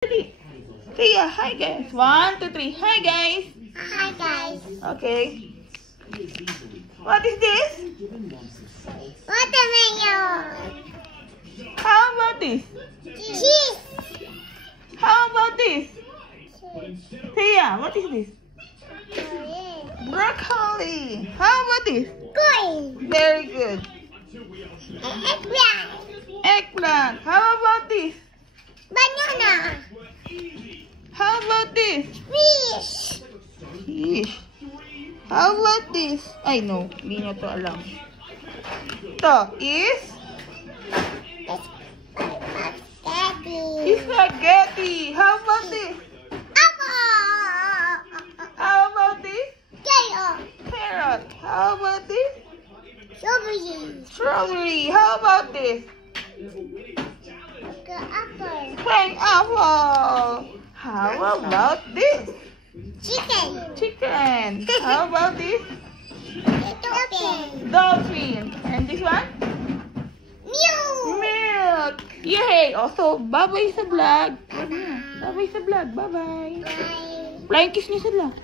Tia, hi guys. 1, 2, 3. Hi guys. Hi guys. Okay. What is this? Watermelon. How about this? Cheese. How about this? Tia, what is this? Broccoli. How about this? Corn. Very good. Eggplant. Eggplant. How about this? Banana. How about this? Fish. Fish. How about this? Ay, no. Hindi niya to alam. Ito is Spaghetti. spaghetti. How about this? Apple. How about this? Carrot. Carrot. How about this? Strawberry. Strawberry. How about this? Apple. Pineapple. How about this? Chicken. Chicken. How about this? Dolphin. Dolphin. And this one? Milk. Yay! Also, bye-bye sa vlog. Bye-bye sa vlog. Bye-bye. Bye. Flying kiss niya sa vlog.